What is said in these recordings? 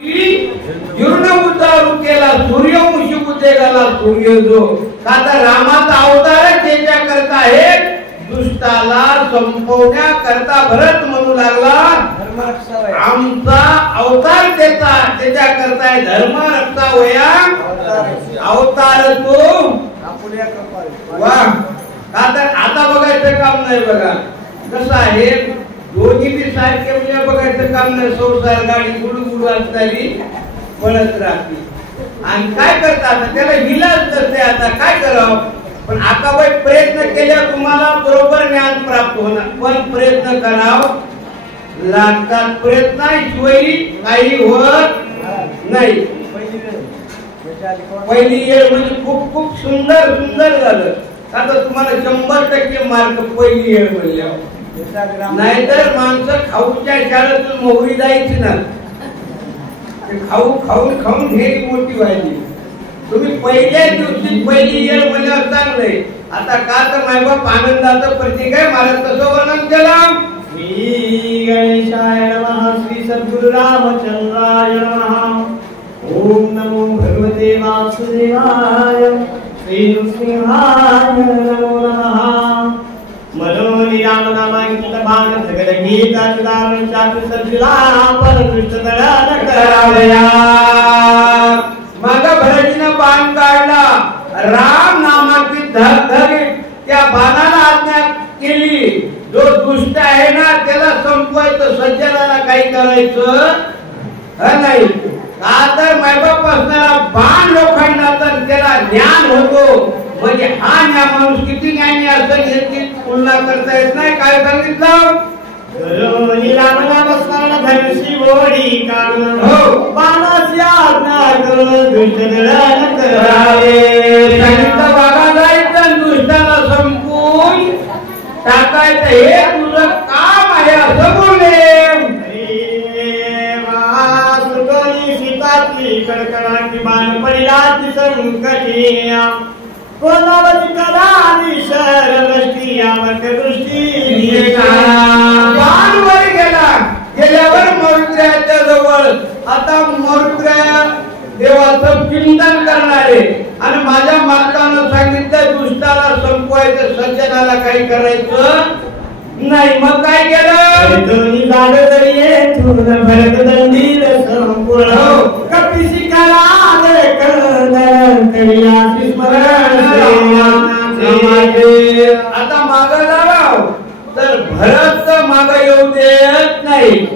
जीर्ण उद्धारू केला सूर्यवंशी उद्योगाला सूर्य जो आता रामाचा अवतार त्याच्या करता आहे दुष्टाला संपवण्या करता भरत म्हणू लागला आमचा अवतार त्याच्या करता आहे धर्म रक्षा होया अवतार तो वा आता बघायचं काम नाही बघा कसं आहे दोन्ही बी सारखे म्हणजे बघायचं काम नाही संसार गाडी गुडगुड असताना पळत राहते आणि काय करतात त्याला विलास नसते आता काय करावं पण आता बाई प्रयत्न केल्यावर तुम्हाला बरोबर ज्ञान प्राप्त होणार पण प्रयत्न करावं लागतात प्रयत्नाशिवाय काही होत नाही पहिली येळ म्हणजे खूप खूप सुंदर सुंदर झालं आता तुम्हाला 100% मार्क पहिली येळ म्हणल्यावर नाहीतर माणसं खाऊच्या शाळेतून मोहरी जायची ना खाऊ खाऊन खाऊन घेरी मोठी व्हायची तुम्ही पहिल्या दिवशी पहिली येळ म्हणल्यावर चांगलंय आता का तर मायबाप आनंदाचं प्रतीक आहे मला कसं वर्णन केलं श्री गणेशाय नमः श्री सद्गुरु रामचंद्राय नमः ओम नमो भगवते वासुदेवाय श्री नृसिंहाय नमो नमः मनोनी राम नामांकित भाग सगळ गीता सुधारण चातु सज्जला पर कृष्ण दळण करावया मग भरतीनं बाण काढला राम नामाची धग त्या बाणाला आज्ञा केली जो दुष्ट आहे ना त्याला संपवायचं सज्जनाला काही करायचं नाही का तर मायबाप असणारा बाण लोखंडाचा त्याला ज्ञान होतो म्हणजे हा माणूस किती ज्ञानी असेल याची तुलना करता येत नाही काय सांगितलं राम नाम स्मरण धनुषी बोडी काढून हो बाणाची आज्ञा करून दुष्ट दळण करावे सांगितलं बघा जायचं दुष्टाला संपून टाकायचं हे तुझं काम आहे असं बोलले सीताची कडकडाची बाण पडला ती संकटी कोणावरी कलानी शरवृष्टी यावत दृष्टी बाण वर गेल्यावर मरुद्राच्या जवळ आता मरुद्रा देवाचं चिंतन करणारे आणि माझ्या मालकानं सांगितलं दुष्टाला संपवायचं सज्जनाला काही करायचं नाही मग काय केलं दोन्ही जाग तरी येथून भरत दंडीर संपूर्ण कपिसी करा तरी आशी स्मरण आता माग जावं तर भरत माग येऊ देत नाही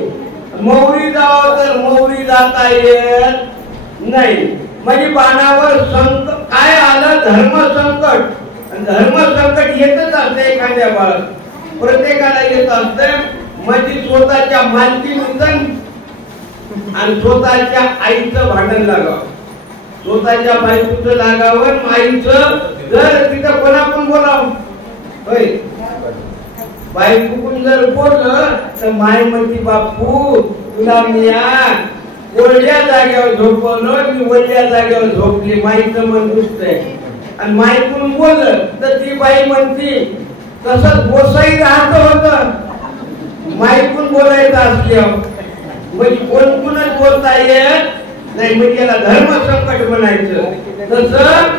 मोहरी जावं तर मोहरी जाता येत नाही म्हणजे बाणावर संकट काय आलं धर्म संकट येतच असते एखाद्या बाळात प्रत्येकाला येत असते म्हणजे स्वतःच्या मालकीनुसार आणि स्वतःच्या आईचं भांडण लागावं स्वतःच्या बायकोचं लागावं आईचं जर तिथं कोणा पण बोलावं होय बायकोकडून जर बोललं तर माय म्हणती बापू तुला मी ओढल्या जागेवर झोपवलं मी ओढल्या जागेवर झोपली माईचं मन दुसतंय आणि माईकडून बोललं तर ती बाई म्हणती तसंच गोसाई राहत होत माईकून बोलायचं असल्यावर म्हणजे कोण कोणच बोलता येत नाही म्हणजे याला धर्म संकट म्हणायचं तसं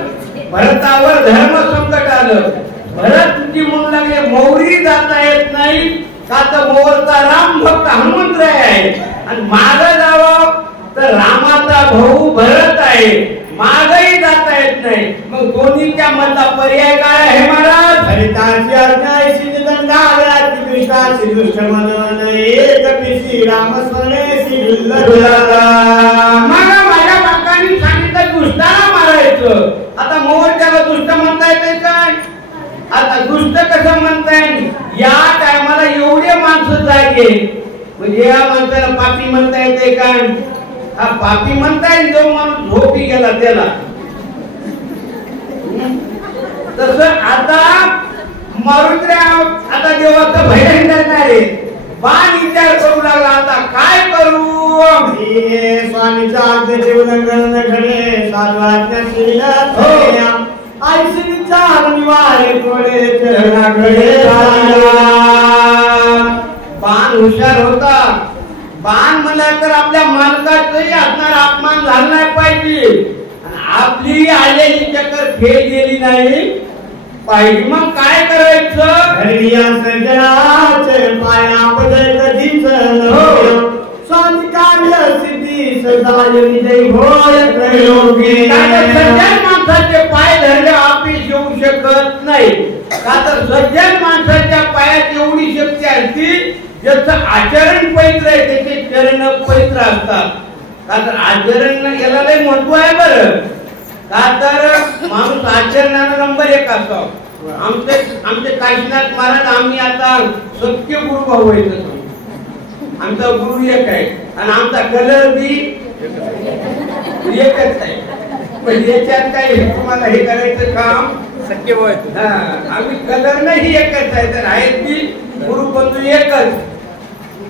भरतावर धर्म संकट आलं भरत तुझी म्हणू लागले मोहरी जाता येत नाही का तर मोहरचा राम भक्त हनुमंतराय आहे आणि मागं जावं तर रामाचा भाऊ भरत आहे मागही जाता येत नाही मग दोन्हीच्या मधला पर्याय काय आहे महाराज हरिताची आज्ञा सिद्धगंधाची कृष्णाची दुष्ट मनन एक पिसी राम स्मरणे मग माझ्या बापांनी सांगितलं दुष्टाला मारायचं आता मोहर त्याला दुष्ट म्हणता येते काय आता दुष्ट कसं म्हणता येईल या टायमाला एवढे माणसं जागे म्हणजे या माणसाला पापी म्हणता येते काय हा पापी म्हणता येईल जो माणूस झोपी गेला त्याला तस आता मरुद्रा आता देवाचं भजन करणारे बाण विचार करू लागला आता काय करू स्वामीचा आज्ञेचे उल्लंघन न घडे साधवाज्ञा शिला आईचे विचार निवारे थोडे चरणाकडे बाण हुशार होता बाण म्हणला तर आपल्या मालकाचाही असणार अपमान झाला नाही पाहिजे, आपली आलेली चक्कर फेल गेली नाही पाहिजे. मग काय करायचं? घडविया सर्जनाचे पाया पदे कधीच स्वामी कार्य सिद्धी सदा विजय होय प्रयोगी. सज्जन माणसाचे पाय धरले आपली येऊ शकत नाही, का तर सज्जन माणसाच्या पायात एवढी शक्ती असती ज्याचं आचरण पवित्र आहे त्याचे चरण पवित्र असतात. का तर आचरण याला लय महत्व आहे बरं, का तर माणूस आचरणाला नंबर 1 असतो. आमचे काशीनाथ महाराज आम्ही आता सत्य गुरु भाऊ आहे, आमचा गुरु एक आहे आणि आमचा कलर बी एकच आहे. पण याच्यात काय तुम्हाला हे करायचं काम सत्य होय. आम्ही कलर नाही एकच आहे, तर आहेत की गुरु बंधू एकच.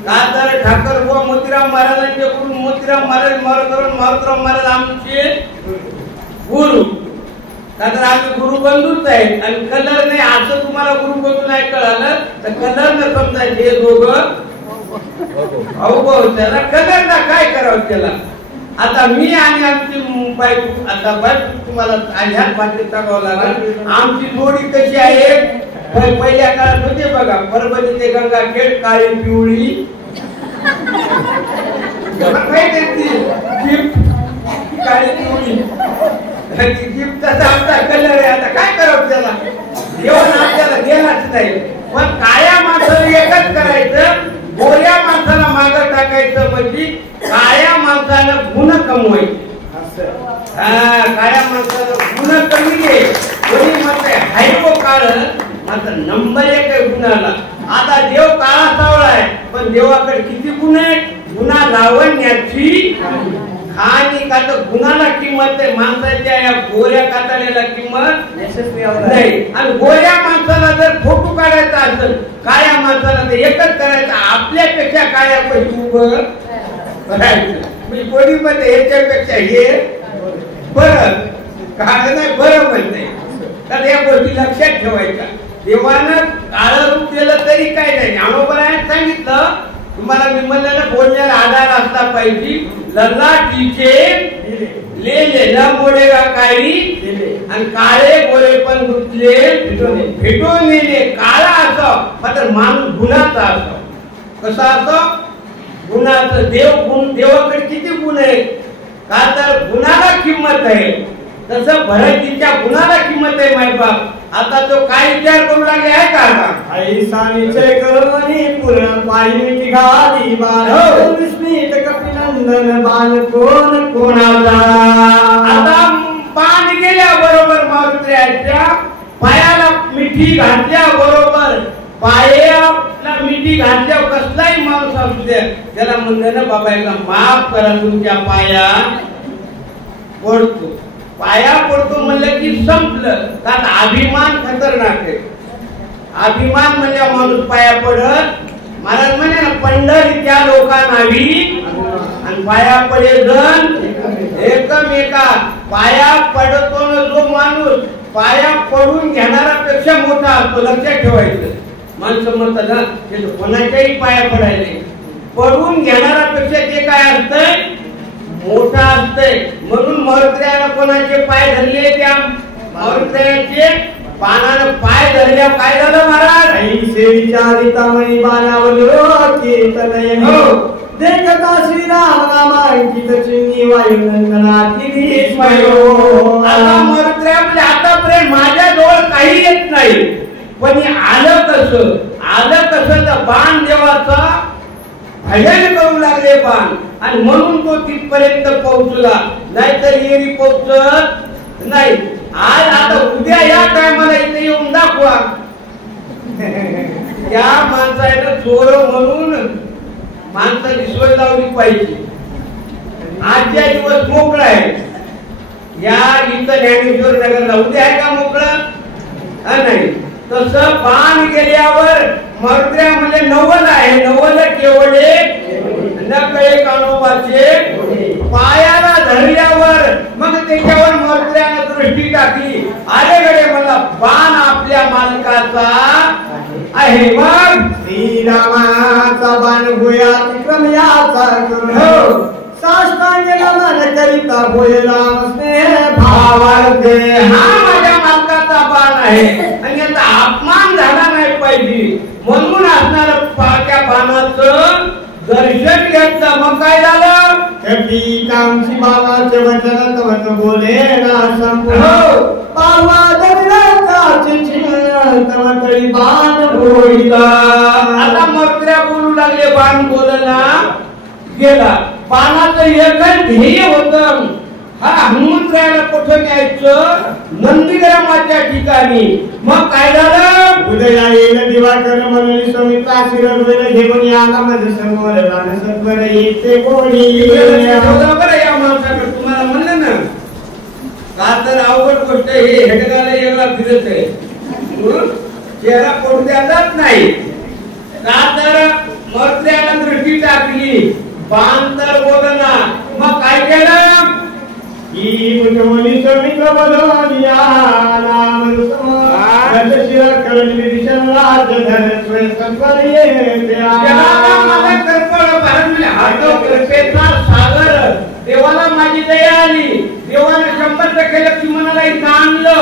का तर ठाकर बुवा मोतीराम महाराजांचे गुरु मोतीराम महाराज, मारुतराम महाराज आमचे गुरु. का तर आम्ही गुरु बंधूच आहेत आणि कलर नाही असं तुम्हाला गुरु बंधू नाही कळालं तर कलर न समजायचे हे दोघं भाऊ. त्याला कलरला काय करावं त्याला. आता मी आणि आमची बायको, आता बायको तुम्हाला ह्याच भाषेत सांगावं लागेल आमची जोडी कशी आहे. पहिल्या काळात होते बघा, परभणी ते गंगाखेड, काळी पिवळी काळी पिवळी जीप तसा आमचा कलर आहे. आता काय करावं त्याला, जेवण आपल्याला गेलाच नाही. पण काळ्या माणसाला एकच करायचं, गोऱ्या माणसाला मागं टाकायचं, म्हणजे काळ्या माणसानं गुण कमवायचे. काळ्या माणसाला गुण कमी आहे, कोणी म्हणते हाय वो काळ मात्र नंबर 1 आहे गुणाला. आता देव काळा सावळा आहे पण देवाकडे किती गुण आहेत? गुन्हा लावण्याची खाणी. का तर गुणाला किंमत आहे, माणसाच्या या गोऱ्या कातड्याला किंमत नाही. आणि गोऱ्या माणसाला जर फोटो काढायचा असेल काळ्या माणसाला तर एकच करायचं, आपल्यापेक्षा काळ्या पैकी उभं राहायचं. म्हणजे कोणी म्हणते याच्यापेक्षा हे बरं, काळ नाही बरं म्हणते. तर या गोष्टी लक्षात ठेवायच्या. देवानं काळं रूप दिलं तरी काय नाही. ज्ञानोबरायाने सांगितलं तुम्हाला, मी म्हणलं बोलण्याला आधार असला पाहिजे. ललाटीचे लेले न मोडेगा काळी आणि काळे गोरे पण गुंतले भेटून नेले. काळा असो मात्र माणूस गुणाचा असो. कसा असो? गुणाचं. देवाकडे किती गुण आहेत, का तर गुणाला किंमत आहे. तसं भरतीच्या गुणाला किंमत आहे मायबाप. आता तो काय विचार करू लागले आहे का? आई सानीचे कळवणी पूर्ण पायी घाली बाण विस्मित कपिनंदन बाण कोण कोणाचा. आता बाण गेल्या बरोबर मारुत्र्याच्या पायाला मिठी घातल्या बरोबर, पायाला मिठी घातल्या कसलाही माणूस असू द्या त्याला म्हणलं ना बाबा एकदा माफ करा, तुमच्या पाया पडतो. पाया पडतो म्हणलं की संपलं. कारण अभिमान खतरनाक आहे. अभिमान म्हणजे माणूस पाया पडत. महाराज म्हणे ना, पंढरीच्या लोकांनावी आणि पाया पडे जण एकमेका. पाया पडतो ना जो माणूस पाया पडून घेणारा पेक्षा मोठा असतो. लक्षात ठेवायचं. माणसं म्हणतात ना ते कोणाच्याही पाया पडायले, पडून घेणारा पेक्षा ते काय असतंय मोठा असतंय. म्हणून मारुत्र्यानं कोणाचे पाय धरले? त्या मारुत्र्याचे पानानं पाय धरल्या काय झालं महाराज? ऐसे विचारितामणी बाणावर कीर्तन देखता श्रीराम नामांकित चिन्ही वायुनंदनाती स्मयो. आता मारुत्र्या म्हणजे आतापर्यंत माझ्याजवळ काही येत नाही, पण आलं कसं? आलं कसं तर बाण देवाचा भजन करू लागले बाण, आणि म्हणून तो तिथपर्यंत पोहोचला. नाहीतर येरी पोहोचत नाही. आज आता उद्या या टायमाला इथे येऊन दाखवा. या माणसाला चोर म्हणून माणसाची सोय लावली पाहिजे. आजच्या दिवस मोकळा आहे. या इथं ज्ञानेश्वर नगरला उद्या आहे का मोकळा? नाही. तसं बाण गेल्यावर मारुत्र्या म्हणजे नवल आहे. नवल केवळ नकळे कानोबाचे. पायाला धरल्यावर मग त्याच्यावर मारुत्र्याने दृष्टी टाकली. अरे गडे मला बाण आपल्या मालकाचा आहे. आहे. मग श्रीरामाचा बाण होया विक्रम याचा करून हो. साष्टांग नमन करिता होय राम स्नेह भावार्थे हा माझ्या मालकाचा बाण आहे आणि याचा अपमान झाला नाही पाहिजे म्हणून असणार त्या बाणाचं दर्शन घेतलं. मग काय झालं? कपीकांची बाबाचे वचन तवत बोले ना संपूर्ण हो. पावा दरिद्राचे चिन्ह तवतळी बाण बोलिला. आता मर्त्र्या बोलू लागले, बाण बोलला गेला. बाणाचं एकच ध्येय होतं, हा हनुमंतरायाला कुठं न्यायचं? नंदीग्रामाच्या ठिकाणी. मग काय झालं? उदया येईल दिवाकर म्हणून समिता शिरडवेल घेऊन याला माझ्या समोर रान सत्वर येते कोणी बरोबर या माणसाकडे तुम्हाला म्हणलं ना का तर अवघड गोष्ट हे हेडगाला यायला फिरत आहे. चेहरा कोणत्या जात नाही का तर मर्त्याला दृष्टी टाकली, बाण तर बोलना. मग काय केलं? ही मुठमोली समित्र बदल या नाम समोर शिरा करून विषण राज धर स्वयं सत्वर येते मला कर्पण भारत हातो कृपेचा सागर. देवाला माझी दया आली. देवाने 100% लक्ष्मणाला इथं आणलं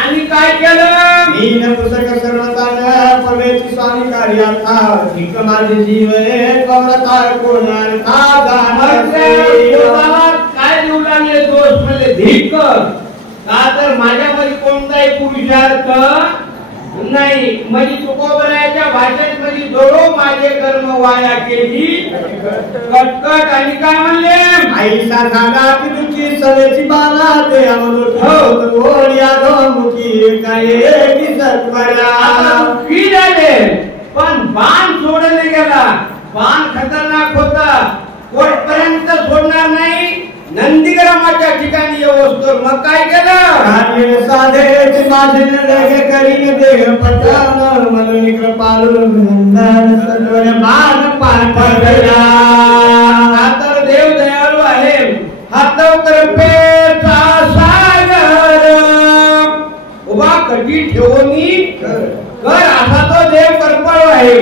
आणि काय केलं? मीन पुस्तक सर्वतान पवेची स्वामी कार्याता ठीक माझे जीव कवरतार कोणाल काय देऊ लागले दोष म्हणजे धिक. का तर माझ्यामध्ये कोणताही पुरुषार्थ नाही. म्हणजे तुकोबराच्या भाषेत म्हणजे दोडो माझे कर्म वाया केली कटकट. आणि काय म्हणले? आईसा झाला की तुझी सवेची बाला ते अमृत हो ओढ्या मुखी काय की सत्वरा की झाले. पण बाण सोडले गेला. बाण खतरनाक होता, कोर्टपर्यंत सोडणार नाही. नंदीग्रामाच्या ठिकाणी येऊस्तोवर मग काय केलं? साधे माझे लगे करीन देह पटान म्हणून कृपालू नंदन सत्वर बाण पाठवला. तर देव दयाळू आहे. हातो कृपेचा सागर उभा कटी ठेवूनी कर असा तो देव कृपाळू आहे.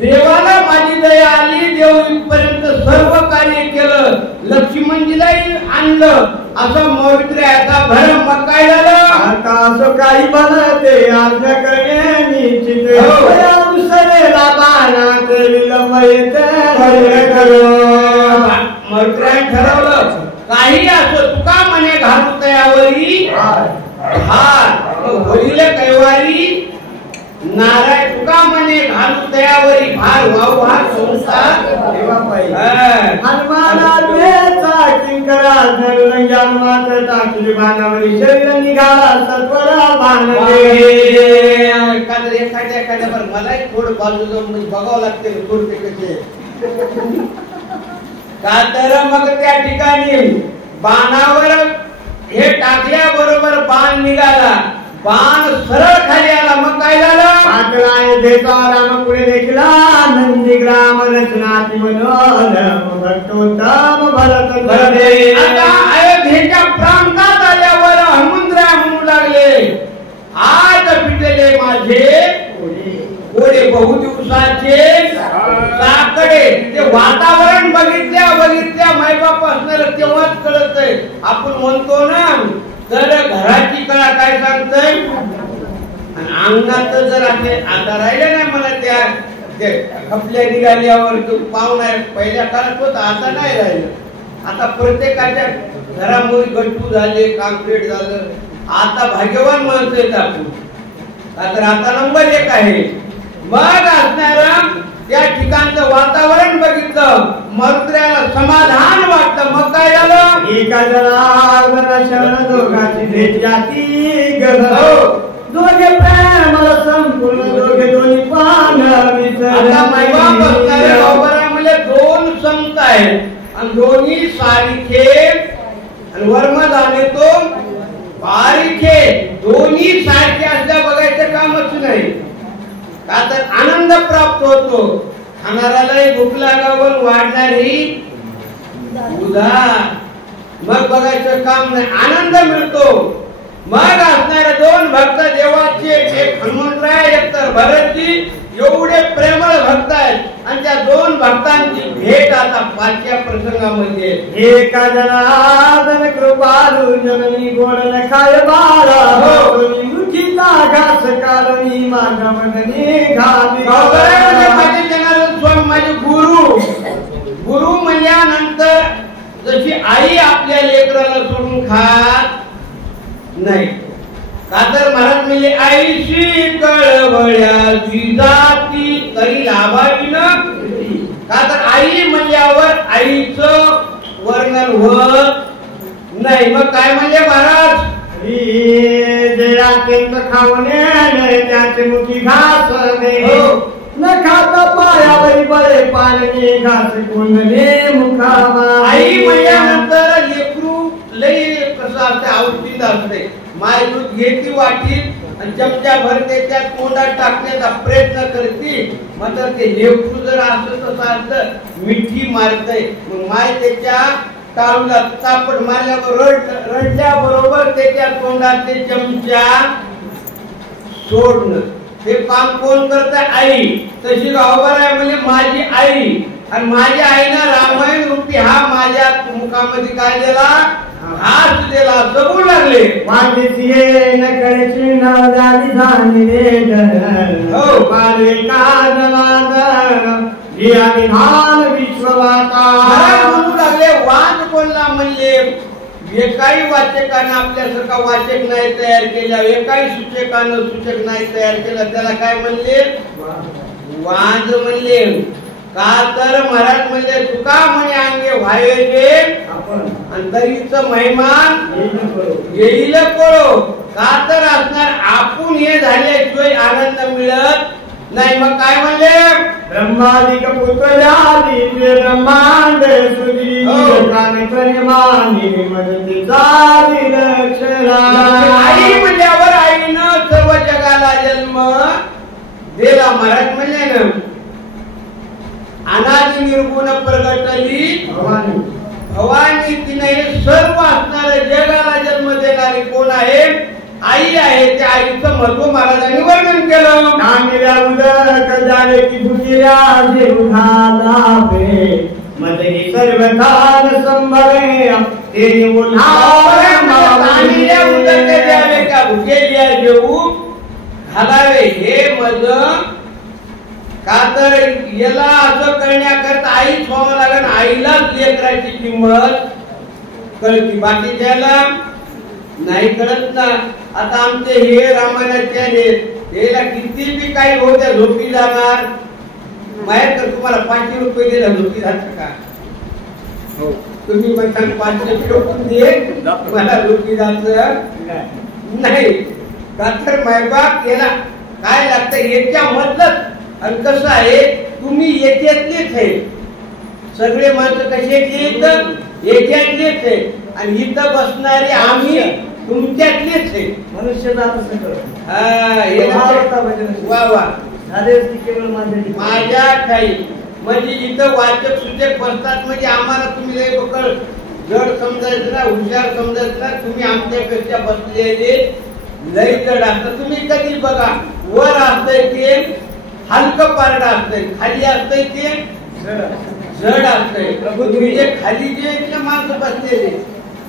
देवाला माझी दया आली. देव इथपर्यंत सर्व कार्य केलं, लक्ष्मणजीलाही आणलं. असं मोहित्र्याचा भरम. मग काय झालं? आता असं काही बनते आज्ञा करणे निश्चित दुसरेला बाणात विलंब येते मोहित्र्याने ठरवलं काही असो तुका म्हणे घालू तयावरी हार. होईल कैवारी नाराय तुका म्हणे घालू तयावरी भार वाहू हा संसार. हनुमानाचा किंकरा धरून जन्मात टाकली बाणावरी शरीर निघाला सत्वरा बाणले. एखाद्या पण मलाही थोडं बाजू जाऊन बघावं लागते थोडे कसे. का तर मग त्या ठिकाणी बाणावर हे टाकल्याबरोबर बाण निघाला. बाण सरळ खाली आला. मग काय झालं? आकळाय देता राम पुढे देखला नंदीग्राम रचनाती मनोरम भक्तोत्तम भरत धरे. आता अयोध्येच्या प्रांतात आल्यावर हनुमंतराय म्हणू लागले, आज पिटले माझे कोडे बहु दिवसाचे साकडे. ते वातावरण बघितल्या मायबाप असणार तेव्हाच कळत आहे. आपण म्हणतो ना तर घराची कळा काय सांगतय अंगात जर असे आता राहिले नाही. मला त्या खपल्या निघाल्यावर पाहुणा पहिल्या काळात होता, आता नाही राहिलं. आता प्रत्येकाच्या घरामध्ये गट्टू झाले, काँक्रीट झालं. आता भाग्यवान माणसं आहेत आपण. तर आता नंबर 1 आहे. मग असणार त्या ठिकाणचं वातावरण बघितलं, मर्त्र्याला समाधान वाटतं. मग काय झालं? एका जनार्दना शरण दोघांची भेट जाती गध दोघे प्रेमाला संपूर्ण दोघे दोन्ही पान आता मायबाप असणारे गावभरामध्ये 2 संत आहेत आणि दोन्ही सारिखे आणि वर्मधाने तो बारीखे. दोन्ही सारखे असल्या बघायचं कामच नाही. का तर आनंद प्राप्त होतो. खाणाऱ्यालाही भूक लागावर वाढणारी उधार. मग बघायचं काम नाही, आनंद मिळतो. मग असणारे 2 भक्त देवाचे, एक हनुमंतराय एक तर भरतजी. एवढे प्रेमळ भक्त आहेत आणि त्या दोन भक्तांची भेट आता पाचव्या प्रसंगामध्ये एका जनार्दन कृपालू जननी गोड नखाय बाळा मुखीचा घास कालनी माझ्या मदनी घाली माझे जनार्दन स्वामी माझे गुरु म्हणल्यानंतर जशी आई आपल्या लेकराला सोडून खात नाही का तर महाराज म्हणजे आईशी कळवळ्याची जाती तरी लाभावी न का तर आई म्हणल्यावर आईचं वर्णन होत नाही मग काय म्हणले महाराज खावणे त्याचे मुखी घास न खाता पायावरी बळे पालने घास कोणले मुखामा आई म्हणल्यानंतर लेकरू लई कसं असते आवडीत असते माय दूध घेती वाटीत आणि चमचा भरते त्या तोंडात टाकण्याचा प्रयत्न करते मात्र ते लेकरू जर असं तसं असतं मिठी मारतय मग माय त्याच्या टाळूला चापट मारल्यावर रडल्या बरोबर त्याच्या तोंडात ते चमचा सोडणं हे काम कोण करत आई तशी गावभर आहे म्हणजे माझी आई आणि माझ्या आईनं रामायण रूपी हा माझ्या मुखामध्ये काय दिला हात दिला जगू लागले वादिसिये नकळची नादाली झाली हो पाले काजनादन या विधान विश्ववाता म्हणू लागले वाद कोणला म्हणले एकाही वाचकानं आपल्यासारखा वाचक नाही तयार केला एकाही सूचकानं सूचक नाही तयार केला त्याला काय म्हणले वाद म्हणले का तर महाराज म्हणले तुका म्हणे अंगे व्हायचे आणि तरीच महिमान येईल कळो का तर असणार आपण हे झाल्याशिवाय आनंद मिळत नाही मग काय म्हणले ब्रह्मादिक पुत्रादी ब्रह्मांड सुधी काने प्रेमानी मदती जाली लक्षणा आई म्हणल्यावर आईनं सर्व जगाला जन्म दिला महाराज म्हणले ना अनादि निर्गुण प्रगटली भवानी तिने सर्व असणारे जगाला जन्म देणारी कोण आहे आई आहे त्या आईचं महत्व महाराजांनी वर्णन केलं कामिल्या उदक जाले की भुकिल्या देवघाला पे मदगी सर्व दान संभवे ते उल्हावरे कामिल्या उदक द्यावे का भुकेल्या जेवू घालावे हे मज का तर याला असं करण्याकरता आई स्वामी लागण आईलाच लेकराची किंमत कळती बाकीच्याला नाही कळत ना आता आमचे हे रामायणाचे याला किती बी काही होत्या झोपी जाणार बाहेर तर तुम्हाला 500 रुपये दिला झोपी जात का हो तुम्ही म्हणता 500 ठोकून दे मला झोपी जात नाही का तर मायबाप याला काय लागतं याच्या मधलंच आणि कसं आहे तुम्ही याच्यातलेच आहे सगळे माणसं कशातलेच याच्यातलेच आहे आणि इथं बसणारे आम्ही तुमच्यातलेच आहे मनुष्य वा वा माझ्या काही म्हणजे इथं वाचक सूचक बसतात म्हणजे आम्हाला तुम्ही लय बकळ जड समजायचं ना हुशार समजायचं ना तुम्ही आमच्यापेक्षा बसलेले लय जड असतात तुम्ही कधी बघा वर असतंय ते हलकं पारडं असतंय खाली असतंय ते जड असतंय तुम्ही जे खाली जे माणसं बसलेले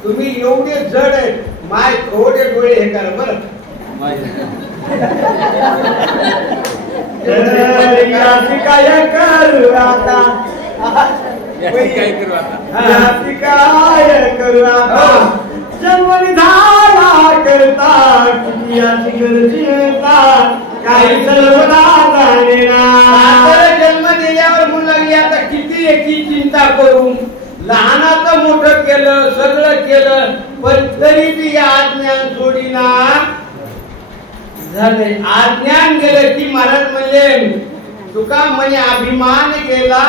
तुम्ही एवढे जड आहेत माय थोडे डोळे हे करा बरं काय करू आता करू आता जन्मविधाना करता किती याची गरजेता काही जन्म दिल्यावर मुलं आता किती याची चिंता करू लहानाचं मोठं केलं सगळं केलं पण तरी बी आज्ञान सोडीना झाले आज्ञान गेलं की महाराज म्हणले तुका म्हणे अभिमान गेला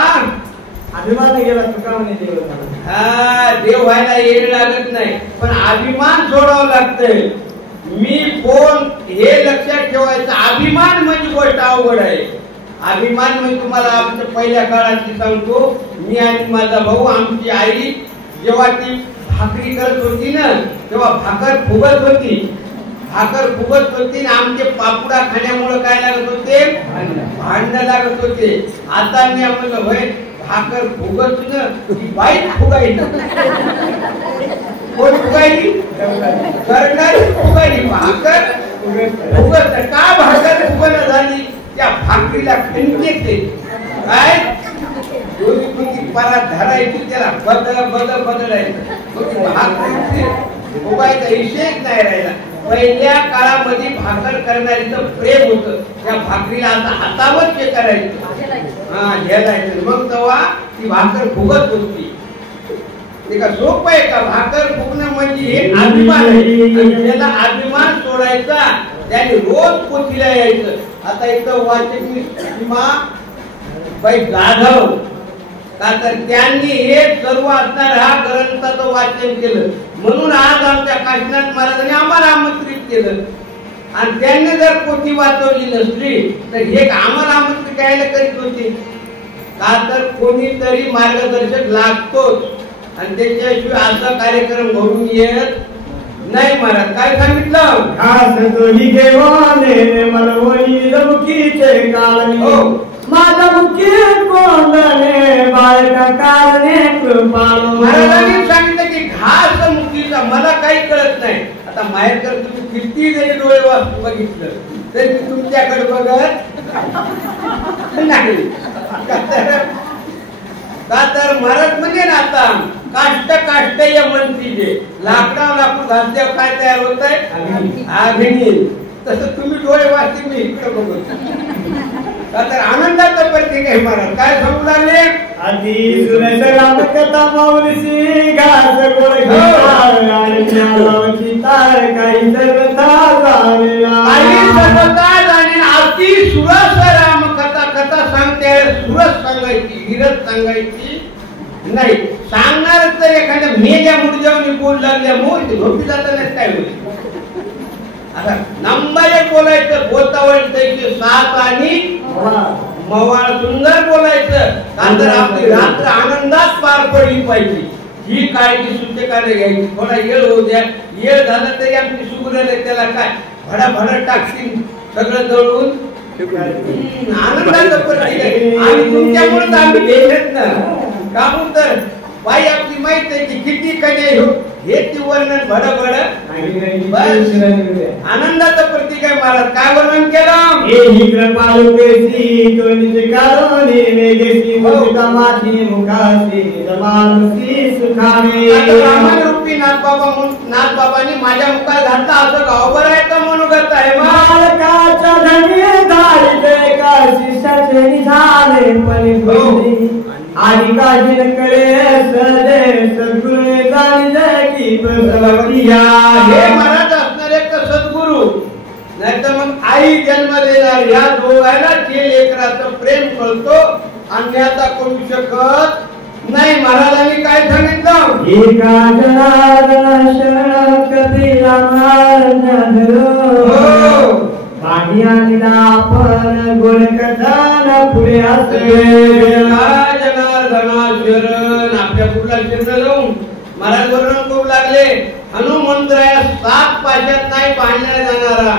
तुका म्हणे देव व्हायला येड लागत नाही पण अभिमान सोडावं लागतंय मी कोण हे लक्षात ठेवायचं अभिमान म्हणजे गोष्ट अवघड आहे अभिमान म्हणजे तुम्हाला आमच्या पहिल्या काळातली सांगतो मी आणि माझा भाऊ आमची आई जेव्हा ती भाकरी करत होती ना तेव्हा भाकर फुगत होती भाकर फुगत होती आणि आमचे पापुडा खाण्यामुळे काय लागत होते, भांडण लागत होते. आता मी म्हणलं होय भाकर फुगत न की बाईक फुगायची, कोण फुगायची, सरकारी फुगायची. भाकर फुगत का, भाकर फुगत झाली त्या भाकरीला खणके काय दोन्ही परात धरायची, त्याला बदलायचं. भाकरी फुगायचा विषयच नाही राहिला. पहिल्या काळामध्ये भाकर करणारीचं प्रेम होतं, त्या भाकरीला आता हातावर ते करायचं, हा झेलायचं, मग तेव्हा ती भाकर फुगत होती. ते का सोपं आहे का, भाकर फुगणं म्हणजे हे अभिमान आहे. त्याला अभिमान सोडायचा, त्याने रोज पोथीला यायचं. आता इथं वाचक बाई जाधव का तर त्यांनी हे सर्व असणार हा ग्रंथाचं वाचन केलं, म्हणून आज आमच्या काशीनाथ महाराजांनी आम्हाला आमंत्रित केलं. आणि त्यांनी जर पोथी वाचवली नसली तर हे आम्हाला आमंत्रित करायला करीत होते का, तर कोणीतरी मार्गदर्शक लागतोच आणि त्याच्याशिवाय असा कार्यक्रम घडून येत नाही. महाराज काय सांगितलं, खास तोही घेवाने मनवणी लौकीचे काळनी, माझा मुखी कोंडणे बाळका कारणे कृपाळू. महाराजांनी सांगितलं की घास मुखीचा मला काही कळत नाही. आता माहेरकर तुम्ही किती जरी डोळे वाचून बघितलं तरी मी तुमच्याकडे बघत नाही. का तर महाराज म्हणजे ना आता काष्ट या म्हणती जे लाकडावर लाकूड घासल्यावर काय तयार होत आहे, अग्नी. तसं तुम्ही डोळे वाचते मी इकडे बघत. का तर आनंदाचं प्रतीक आहे. महाराज काय सांगू लागले, आधी सुनेत रामकथा माऊलीची घास गोळ घालावची तार काही सर्वता जाणेला, काही सर्वता जाणे. अति सुरस रामकथा, कथा सांगते सुरस सांगायची, हिरत सांगायची नाही. सांगणार तर एखाद्या मेल्या मुडजावणी बोल लागल्या मोर झोपी जाताना काय होईल. आता नंबर एक बोलायचं, बोलतावळ त्याचे साथ आणि मवाळ सुंदर बोलायचं. नंतर आपली रात्र आनंदात पार पडली पाहिजे ही काळजी सूचकाने घ्यायची. थोडा येळ होऊ द्या, येळ झाला तरी आपली सुगुरले त्याला काय भडा टाकतील सगळं जळून. आनंदाचं प्रतीक आहे आणि तुमच्यामुळेच आम्ही घेत ना काम. तर बाई आपली माहित आहे की किती कन्या हे ती वर्णन भडभड आनंदाचं प्रतीक आहे. महाराज काय वर्णन केलं, ही कृपाळू केसी तोनिचे कारोनी मेघेसी मुक्ता माती मुखासी जमानुसी सुखाने. ब्राह्मण रूपी नाथबाबांनी माझ्या मुखात घातला असं गावभर आहे का मनोगत आहे. मालकाच्या धनी धारिते काशी सचनी झाले पण आणि काजी नकळे सदे सद्गुरुने जाणले की बसवतिया. हे महाराज असणारे सद्गुरु नाही तर मग आई जन्म देणार या दोघांना जे लेकराचं प्रेम कळतो अन्यथा करू शकत नाही. महाराजांनी काय सांगितलं, एका जनार्दन शरण कपिला पाणी आणि आपण गुण कथन पुढे असे. जनार्दन आपल्या पुढला शरण जाऊन महाराज वर्णन करू लागले. हनुमंतराया 7 पाशात नाही बांधल्या जाणारा.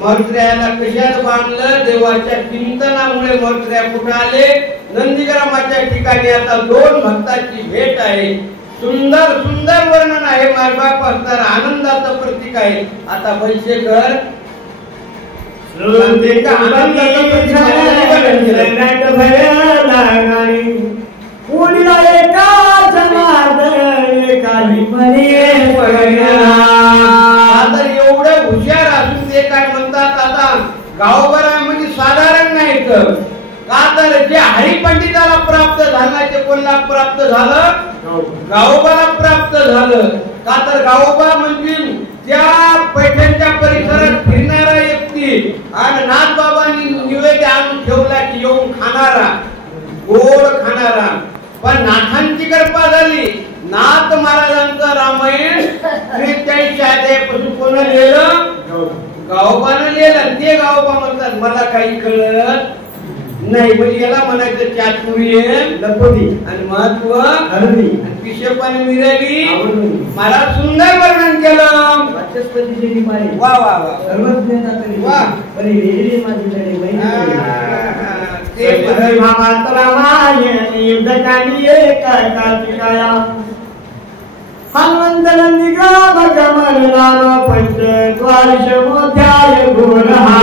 मर्त्र्याला कशात बांधलं, देवाच्या चिंतनामुळे मर्त्र्या कुठे आले, नंदीग्रामाच्या ठिकाणी. आता 2 भक्तांची भेट आहे. सुंदर सुंदर वर्णन आहे. मायबाप असणार आनंदाचं प्रतीक आहे. आता बैसेकर एवढं हुशार असून ते काय म्हणतात, आता गावभरा म्हणजे साधारण नाही का तर जे हरिपंडिताला प्राप्त झालं ते कोणाला प्राप्त झालं, गावोबाला प्राप्त झालं. का तर गावोबा म्हणजे त्या पैठणच्या परिसरात फिरणारा व्यक्ती आणि नाथबाबांनी निवेद्य आणून ठेवला की येऊन खाणारा, गोड खाणारा. पण नाथांची कृपा झाली. नाथ महाराजांचं रामायण 43 अध्यायापासून कोण लिहिलं, गावोबानं लिहिलं. ते गावोबा म्हणतात मला काही कळत नाही. म्हणजे याला म्हणायचं चातुर्य लपटी आणि महत्व हरणी आणि पिशेपाने मिरवली. मला सुंदर वर्णन केलं. वनस्पतीची पाळी वा वा वा सर्वज्ञता तरी वा. बरी वेगळी माझी तरी ते भावात रामायण युद्धकाली एक कार्तिकाया हनुमंत नंदिका भगमन नाम पंचद्वादश मोध्याय गुण हा